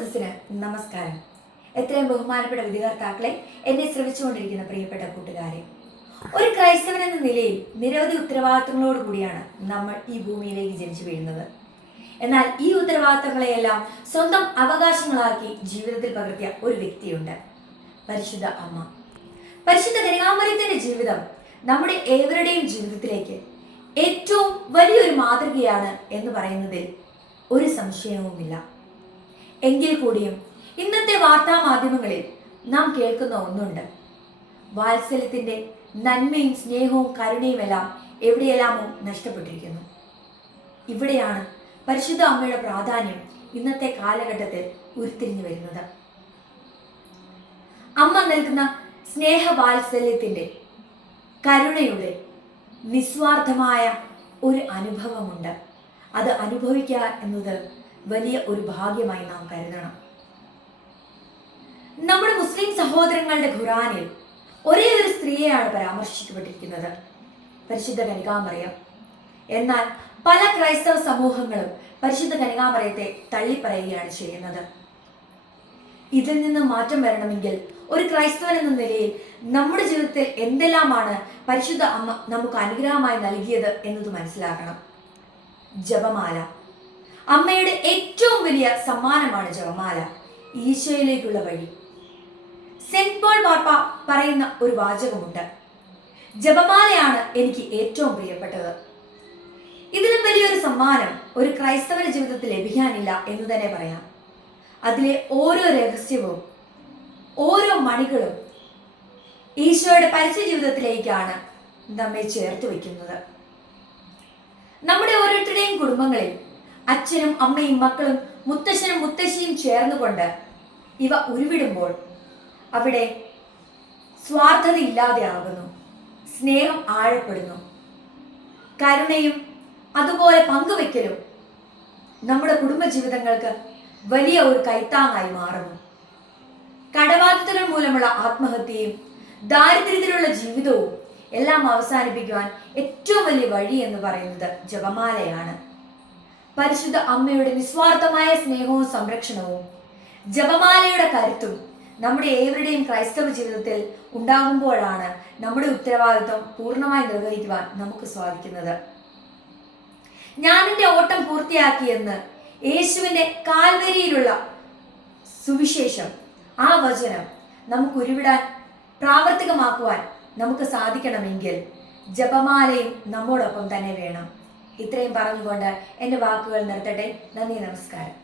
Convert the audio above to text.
സദസ്സിന് നമസ്കാരം. എത്രയും ബഹുമാനപ്പെട്ട വിധികർത്താക്കളെ, എന്നെ ശ്രമിച്ചുകൊണ്ടിരിക്കുന്ന പ്രിയപ്പെട്ട കൂട്ടുകാരെ, ഒരു ക്രൈസ്തവൻ എന്ന നിലയിൽ നിരവധി ഉത്തരവാദിത്തങ്ങളോട് കൂടിയാണ് നമ്മൾ ഈ ഭൂമിയിലേക്ക് ജനിച്ചു വീഴുന്നത്. എന്നാൽ ഈ ഉത്തരവാദിത്തങ്ങളെയെല്ലാം സ്വന്തം അവകാശങ്ങളാക്കി ജീവിതത്തിൽ പകർത്തിയ ഒരു വ്യക്തിയുണ്ട്, പരിശുദ്ധ അമ്മ. പരിശുദ്ധ കന്യകാമറിയത്തിന്റെ ജീവിതം നമ്മുടെ ഏവരുടെയും ജീവിതത്തിലേക്ക് ഏറ്റവും വലിയൊരു മാതൃകയാണ് എന്ന് പറയുന്നതിൽ ഒരു സംശയവുമില്ല. എങ്കിൽ കൂടിയും ഇന്നത്തെ വാർത്താ മാധ്യമങ്ങളിൽ നാം കേൾക്കുന്ന ഒന്നുണ്ട്: വാത്സല്യത്തിന്റെ നന്മയും സ്നേഹവും കരുണയും എല്ലാം എവിടെയെല്ലാമോ നഷ്ടപ്പെട്ടിരിക്കുന്നു. ഇവിടെയാണ് പരിശുദ്ധ അമ്മയുടെ പ്രാധാന്യം ഇന്നത്തെ കാലഘട്ടത്തിൽ ഉരുത്തിരിഞ്ഞു വരുന്നത്. അമ്മ നൽകുന്ന സ്നേഹവാത്സല്യത്തിന്റെ, കരുണയുടെ നിസ്വാർത്ഥമായ ഒരു അനുഭവമുണ്ട്. അത് അനുഭവിക്കുക എന്നത് വലിയ ഒരു ഭാഗ്യമായി നാം കരുതണം. നമ്മുടെ മുസ്ലിം സഹോദരങ്ങളുടെ ഖുറാനിൽ ഒരേ ഒരു സ്ത്രീയെയാണ് പരാമർശിക്കപ്പെട്ടിരിക്കുന്നത്, പരിശുദ്ധ കന്യകാമറിയം. എന്നാൽ പല ക്രൈസ്തവ സമൂഹങ്ങളും പരിശുദ്ധ കന്യകാമറിയത്തെ തള്ളിപ്പറയുകയാണ് ചെയ്യുന്നത്. ഇതിൽ നിന്ന് മാറ്റം വരണമെങ്കിൽ ഒരു ക്രൈസ്തവൻ എന്ന നിലയിൽ നമ്മുടെ ജീവിതത്തിൽ എന്തെല്ലാമാണ് പരിശുദ്ധ അമ്മ നമുക്ക് അനുഗ്രഹമായി നൽകിയത് എന്നത് മനസ്സിലാക്കണം. ജപമാല, അമ്മയുടെ ഏറ്റവും വലിയ സമ്മാനമാണ് ജപമാല, ഈശോയിലേക്കുള്ള വഴി. സെന്റ് പോൾ പാപ്പ പറയുന്ന ഒരു വാചകമുണ്ട്: ജപമാലയാണ് എനിക്ക് ഏറ്റവും പ്രിയപ്പെട്ടത്. ഇതിലും വലിയൊരു സമ്മാനം ഒരു ക്രൈസ്തവ ജീവിതത്തിൽ ലഭിക്കാനില്ല എന്ന് തന്നെ പറയാം. അതിലെ ഓരോ രഹസ്യവും ഓരോ മണികളും ഈശോയുടെ പരസ്യ ജീവിതത്തിലേക്കാണ് നമ്മെ ചേർത്ത് വയ്ക്കുന്നത്. നമ്മുടെ ഓരോരുത്തരുടെയും കുടുംബങ്ങളിൽ അച്ഛനും അമ്മയും മക്കളും മുത്തശ്ശനും മുത്തശ്ശിയും ചേർന്നുകൊണ്ട് ഇവ ഉരുവിടുമ്പോൾ അവിടെ സ്വാർത്ഥത ഇല്ലാതെ ആകുന്നു, സ്നേഹം ആഴപ്പെടുന്നു, കരുണയും അതുപോലെ പങ്കുവെക്കലും നമ്മുടെ കുടുംബജീവിതങ്ങൾക്ക് വലിയ ഒരു കൈത്താങ്ങായി മാറുന്നു. കടബാധ്യതകൾ മൂലമുള്ള ആത്മഹത്യയും ദാരിദ്ര്യത്തിലുള്ള ജീവിതവും എല്ലാം അവസാനിപ്പിക്കുവാൻ ഏറ്റവും വലിയ വഴി എന്ന് പറയുന്നത് ജപമാലയാണ്. പരിശുദ്ധ അമ്മയുടെ നിസ്വാർത്ഥമായ സ്നേഹവും സംരക്ഷണവും ജപമാലയുടെ കരുത്തും നമ്മുടെ ഏവരുടെയും ക്രൈസ്തവ ജീവിതത്തിൽ ഉണ്ടാകുമ്പോഴാണ് നമ്മുടെ ഉത്തരവാദിത്വം പൂർണ്ണമായി നിർവഹിക്കുവാൻ നമുക്ക് സാധിക്കുന്നത്. ഞാൻ എൻ്റെ ഓട്ടം പൂർത്തിയാക്കിയെന്ന് യേശുവിൻ്റെ കാൽവരിയിലുള്ള സുവിശേഷം, ആ വചനം നമുക്ക് ഉരുവിടാൻ, പ്രാവർത്തികമാക്കുവാൻ നമുക്ക് സാധിക്കണമെങ്കിൽ ജപമാലയും നമ്മോടൊപ്പം തന്നെ വേണം. ഇത്രയും പറഞ്ഞുകൊണ്ട് എൻ്റെ വാക്കുകൾ നിർത്തട്ടെ. നന്ദി, നമസ്കാരം.